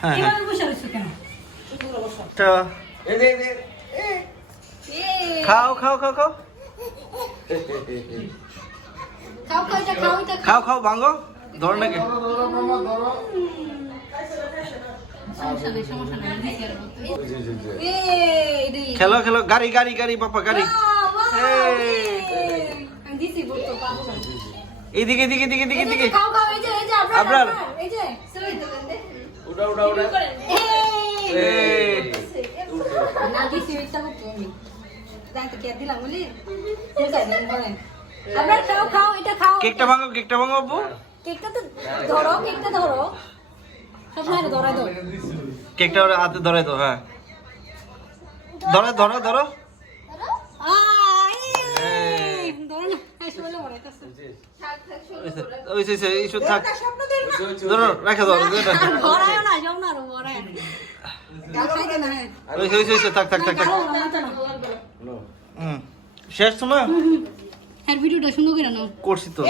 হ্যাঁ এভাবে বসে রইছো কেন? খাও খাও খাও খাও খাও খাও এটা খাও এটা খাও খাও ভাঙো ধর নাকি সমস্যা নাই দিছি আর বলতে খেলো খেলো গাড়ি গাড়ি গাড়ি পাপা গাড়ি আমি দিছি বলতো পাবো না এইদিকে এদিকে এদিকে এদিকে এদিকে খাও খাও এই যে আবরার। এই যে সই তো দেন উড়া উড়া উড়া না দিছি এটা করতে আমি দাঁত কে দিলাম বলি ঠিক আছে বলেন আবরার খাও খাও এটা খাও কেকটা ভাঙো আব্বু কেকটা তো ধরো কেকটা ধরো সব না ধরা দাও কেকটা ওর হাতে ধরে তো হ্যাঁ ধরো ধরো ধরো ধরো না এসে বলে মরাইতাছে ওই থাক ধরো রাখো ধরো ভরায়ও না যাও না আর ভরায় খাইতে না হ্যাঁ ওই থাক শেষ তোমার আর ভিডিওটা সুন্দর করে নাও করছি তো